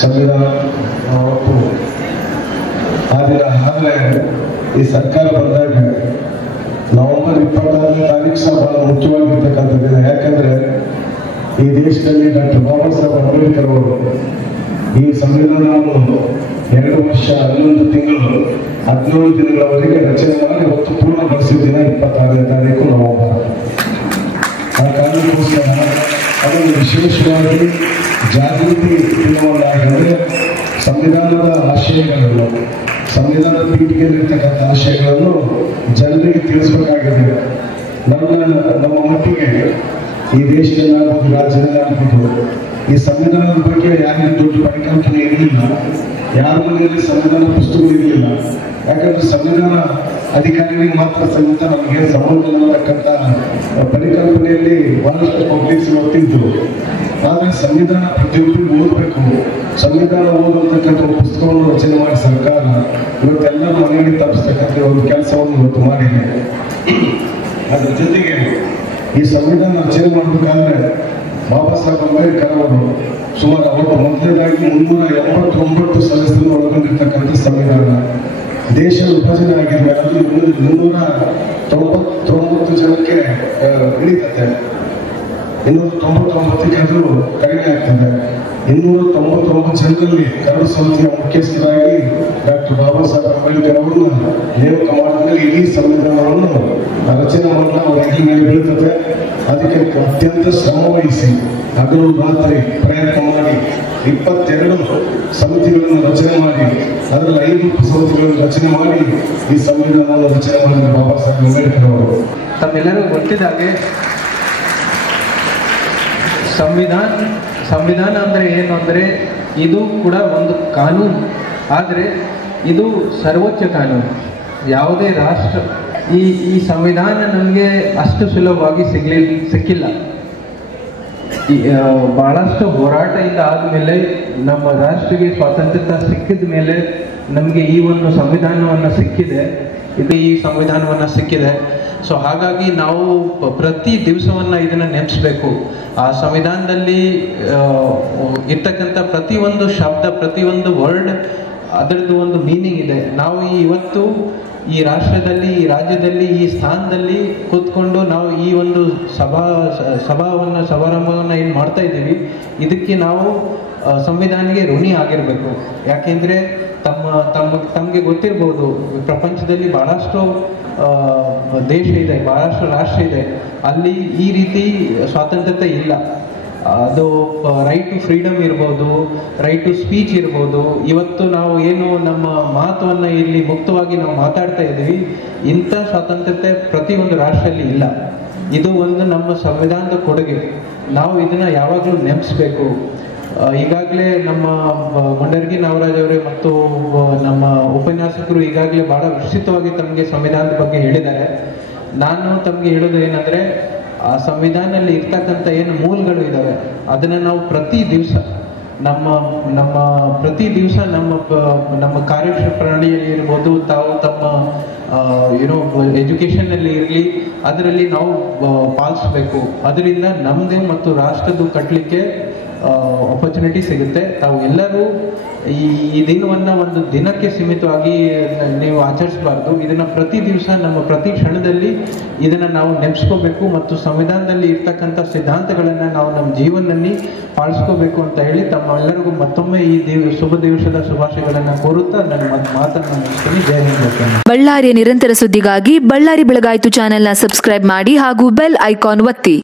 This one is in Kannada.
ಸಂವಿಧಾನ ಅವತ್ತು ಆ ದಿನ ಆದರೆ ಈ ಸರ್ಕಾರ ಬಂದಾಗ ನವೆಂಬರ್ 26ನೇ ತಾರೀಕು ಸಹ ಬಹಳ ಮುಖ್ಯವಾಗಿರ್ತಕ್ಕಂಥ ದಿನ. ಯಾಕಂದ್ರೆ ಈ ದೇಶದಲ್ಲಿ ಡಾಕ್ಟರ್ ಬಾಬಾ ಸಾಹೇಬ್ ಅಂಬೇಡ್ಕರ್ ಅವರು ಈ ಸಂವಿಧಾನವನ್ನು 2 ವರ್ಷ 11 ತಿಂಗಳು 17 ದಿನಗಳವರೆಗೆ ರಚನೆ ಮಾಡಿ ಇವತ್ತು ಪೂರ್ಣಗೊಳಿಸಿದ ದಿನ 26ನೇ ತಾರೀಕು ನವೆಂಬರ್. ಆ ಕಾರಣಕ್ಕೋಸ್ಕರ ಅದನ್ನು ವಿಶೇಷವಾಗಿ ಜಾಗೃತಿ ದಿನವನ್ನಾಗಿದ್ದರೆ ಸಂವಿಧಾನದ ಆಶಯಗಳನ್ನು, ಸಂವಿಧಾನದ ಪೀಠಿಕೆಯಲ್ಲಿರ್ತಕ್ಕಂಥ ಆಶಯಗಳನ್ನು ಜನರಿಗೆ ತಿಳಿಸಬೇಕಾಗಿದೆ. ನಮ್ಮ ಮಟ್ಟಿಗೆ ಈ ದೇಶದಲ್ಲಿ ಆಗ್ಬೋದು, ರಾಜ್ಯದಲ್ಲಿ ಆಗ್ಬೋದು, ಈ ಸಂವಿಧಾನದ ಬಗ್ಗೆ ಯಾರಿಗೂ ದೊಡ್ಡ ಪರಿಕಲ್ಪನೆ ಇರಲಿಲ್ಲ. ಯಾರ ಮನೆಯಲ್ಲಿ ಸಂವಿಧಾನ ಪುಸ್ತಕಗಳು ಇರಲಿಲ್ಲ. ಯಾಕಂದ್ರೆ ಸಂವಿಧಾನ ಅಧಿಕಾರಿಗಳಿಗೆ ಮಾತ್ರ ಸಹಿತ ನಮಗೆ ಸಂಬಂಧ ಅನ್ನತಕ್ಕಂಥ ಪರಿಕಲ್ಪನೆಯಲ್ಲಿ ಬಹಳಷ್ಟು ಪಬ್ಲಿಕ್ಸ್ ಗೊತ್ತಿದ್ರು. ಆದರೆ ಸಂವಿಧಾನ ಪ್ರತಿಯೊಬ್ಬರಿಗೂ ಓದಬೇಕು, ಸಂವಿಧಾನ ಓದುವಂತಕ್ಕಂಥ ಪುಸ್ತಕವನ್ನು ರಚನೆ ಮಾಡಿ ಸರ್ಕಾರ ಇವತ್ತೆಲ್ಲ ಮನೆಯಲ್ಲಿ ತಪ್ಪಿಸ್ತಕ್ಕಂಥ ಒಂದು ಕೆಲಸವನ್ನು ಇವತ್ತು ಮಾಡಿದೆ. ಅದ್ರ ಜೊತೆಗೆ ಈ ಸಂವಿಧಾನ ರಚನೆ ಮಾಡಬೇಕಾದ್ರೆ ಬಾಬಾ ಸಾಹೇಬ್ ಅಂಬೇಡ್ಕರ್ ಅವರು ಸುಮಾರು ಅವತ್ತು ಮೊದಲನೇದಾಗಿ 389 ಸದಸ್ಯರು ಒಳಗೊಂಡಿರ್ತಕ್ಕಂಥ ಸಂವಿಧಾನ. ದೇಶ ವಿಭಜನೆ ಆಗಿರ್ಬೇಕು, ಅದು 299 ಜನಕ್ಕೆ ಇಳಿತದೆ, 299ಕ್ಕೆ ಅದು ಕಡಿಮೆ ಆಗ್ತದೆ. 299 ಜನರಲ್ಲಿ ಕರಡು ಸಮಿತಿಯ ಮುಖ್ಯಸ್ಥರಾಗಿ ಡಾಕ್ಟರ್ ಬಾಬಾ ಸಾಹೇಬ್ ಅಂಬೇಡ್ಕರ್ ಅವರು ನೇಮಕ ಮಾಡಿದ್ಮೇಲೆ ಇಡೀ ಸಂವಿಧಾನವನ್ನು ರಚನೆ ಮಾಡಲು ಅವರ ಹೆಗಲ ಮೇಲೆ ಬೀಳ್ತದೆ. ಅದಕ್ಕೆ ಅತ್ಯಂತ ಶ್ರಮ ವಹಿಸಿ ಹಗಲು ರಾತ್ರಿ ಪ್ರಯತ್ನ ಮಾಡಿ 22 ಸಮಿತಿಗಳನ್ನು ರಚನೆ ಮಾಡಿ ಅದರಲ್ಲಿ 5 ಸಮಿತಿಗಳನ್ನು ರಚನೆ ಮಾಡಿ ಈ ಸಂವಿಧಾನವನ್ನು ರಚನೆ ಮಾಡಿದ ಬಾಬಾ ಸಾಹೇಬ್ ಅಂಬೇಡ್ಕರ್ ಅವರು. ತಮ್ಮೆಲ್ಲರಿಗೂ ಗೊತ್ತಿದ್ದಾಗೆ ಸಂವಿಧಾನ ಅಂದರೆ ಏನು ಅಂದರೆ ಇದು ಕೂಡ ಒಂದು ಕಾನೂನು. ಆದರೆ ಇದು ಸರ್ವೋಚ್ಚ ಕಾನೂನು. ಯಾವುದೇ ರಾಷ್ಟ್ರ ಈ ಸಂವಿಧಾನ ನಮಗೆ ಅಷ್ಟು ಸುಲಭವಾಗಿ ಸಿಕ್ಕಿಲ್ಲ. ಬಹಳಷ್ಟು ಹೋರಾಟದಿಂದ ಆದಮೇಲೆ ನಮ್ಮ ರಾಷ್ಟ್ರಕ್ಕೆ ಸ್ವಾತಂತ್ರ್ಯ ಸಿಕ್ಕಿದ ಮೇಲೆ ನಮಗೆ ಈ ಒಂದು ಸಂವಿಧಾನವನ್ನು ಸಿಕ್ಕಿದೆ. ಈ ಸಂವಿಧಾನವನ್ನು ಸಿಕ್ಕಿದೆ. ಸೊ ಹಾಗಾಗಿ ನಾವು ಪ್ರತಿ ದಿವಸವನ್ನು ಇದನ್ನು ನೆನೆಸ್ಬೇಕು. ಆ ಸಂವಿಧಾನದಲ್ಲಿ ಇರ್ತಕ್ಕಂಥ ಪ್ರತಿಯೊಂದು ಶಬ್ದ, ಪ್ರತಿಯೊಂದು ವರ್ಡ್ ಅದರದ್ದು ಒಂದು ಮೀನಿಂಗ್ ಇದೆ. ನಾವು ಇವತ್ತು ಈ ರಾಷ್ಟ್ರದಲ್ಲಿ, ಈ ರಾಜ್ಯದಲ್ಲಿ, ಈ ಸ್ಥಾನದಲ್ಲಿ ಕೂತ್ಕೊಂಡು ನಾವು ಈ ಒಂದು ಸಮಾರಂಭವನ್ನು ಏನು ಮಾಡ್ತಾ ಇದ್ದೀವಿ, ಇದಕ್ಕೆ ನಾವು ಸಂವಿಧಾನಿಗೆ ಋಣಿ ಆಗಿರಬೇಕು. ಯಾಕೆಂದರೆ ತಮಗೆ ಗೊತ್ತಿರ್ಬೋದು, ಪ್ರಪಂಚದಲ್ಲಿ ಬಹಳಷ್ಟು ದೇಶ ಇದೆ, ಬಹಳಷ್ಟು ರಾಷ್ಟ್ರ ಇದೆ, ಅಲ್ಲಿ ಈ ರೀತಿ ಸ್ವಾತಂತ್ರ್ಯತೆ ಇಲ್ಲ. ಅದು ರೈಟ್ ಟು ಫ್ರೀಡಮ್ ಇರ್ಬೋದು, ರೈಟ್ ಟು ಸ್ಪೀಚ್ ಇರ್ಬೋದು. ಇವತ್ತು ನಾವು ಏನು ನಮ್ಮ ಮಾತನ್ನು ಇಲ್ಲಿ ಮುಕ್ತವಾಗಿ ನಾವು ಮಾತಾಡ್ತಾ ಇದ್ದೀವಿ, ಇಂಥ ಸ್ವಾತಂತ್ರ್ಯತೆ ಪ್ರತಿಯೊಂದು ರಾಷ್ಟ್ರದಲ್ಲಿ ಇಲ್ಲ. ಇದು ಒಂದು ನಮ್ಮ ಸಂವಿಧಾನದ ಕೊಡುಗೆ. ನಾವು ಇದನ್ನು ಯಾವಾಗಲೂ ನೆನೆಸ್ಬೇಕು. ಈಗಾಗಲೇ ನಮ್ಮ ಮುಂಡರಗಿ ನಾಗರಾಜ್ ಅವರೇ ಮತ್ತು ನಮ್ಮ ಉಪನ್ಯಾಸಕರು ಈಗಾಗಲೇ ಬಹಳ ವಿಸ್ತೃತವಾಗಿ ತಮಗೆ ಸಂವಿಧಾನದ ಬಗ್ಗೆ ಹೇಳಿದ್ದಾರೆ. ನಾನು ತಮಗೆ ಹೇಳೋದು ಏನಂದರೆ, ಆ ಸಂವಿಧಾನದಲ್ಲಿ ಇರ್ತಕ್ಕಂಥ ಏನು ಮೂಲಗಳು ಇದ್ದಾವೆ ಅದನ್ನು ನಾವು ಪ್ರತಿ ದಿವಸ ನಮ್ಮ ಕಾರ್ಯಪ್ರಣಾಳಿಯಲ್ಲಿ ಇರ್ಬೋದು, ತಾವು ತಮ್ಮ ಎಜುಕೇಷನ್ನಲ್ಲಿ ಇರಲಿ, ಅದರಲ್ಲಿ ನಾವು ಪಾಲಿಸಬೇಕು. ಅದರಿಂದ ನಮ್ಮದೇ ಮತ್ತು ರಾಷ್ಟ್ರದ್ದು ಕಟ್ಟಲಿಕ್ಕೆ ಆಪರ್ಚುನಿಟಿ ಸಿಗುತ್ತೆ. ತಾವು ಎಲ್ಲರೂ ಈ ದಿನವನ್ನು ಒಂದು ದಿನಕ್ಕೆ ಸೀಮಿತವಾಗಿ ನೀವು ಆಚರಿಸಬಾರ್ದು. ಇದನ್ನು ಪ್ರತಿ ದಿವಸ ನಮ್ಮ ಪ್ರತಿ ಕ್ಷಣದಲ್ಲಿ ಇದನ್ನು ನಾವು ನೆನೆಸ್ಕೋಬೇಕು ಮತ್ತು ಸಂವಿಧಾನದಲ್ಲಿ ಇರ್ತಕ್ಕಂಥ ಸಿದ್ಧಾಂತಗಳನ್ನು ನಾವು ನಮ್ಮ ಜೀವನದಲ್ಲಿ ಪಾಲಿಸ್ಕೋಬೇಕು ಅಂತ ಹೇಳಿ ತಮ್ಮೆಲ್ಲರಿಗೂ ಮತ್ತೊಮ್ಮೆ ಈ ಶುಭ ದಿವಸದ ಶುಭಾಶಯಗಳನ್ನು ಕೋರುತ್ತಾ ನನ್ನ ಮಾತನ್ನು ಮುಗಿಸ್ತೀನಿ. ಜೈ ಹಿಂದ್. ಬಳ್ಳಾರಿಯ ನಿರಂತರ ಸುದ್ದಿಗಾಗಿ ಬಳ್ಳಾರಿ ಬೆಳಗಾಯಿತು ಚಾನೆಲ್ನ ಸಬ್ಸ್ಕ್ರೈಬ್ ಮಾಡಿ ಹಾಗೂ ಬೆಲ್ ಐಕಾನ್ ಒತ್ತಿ.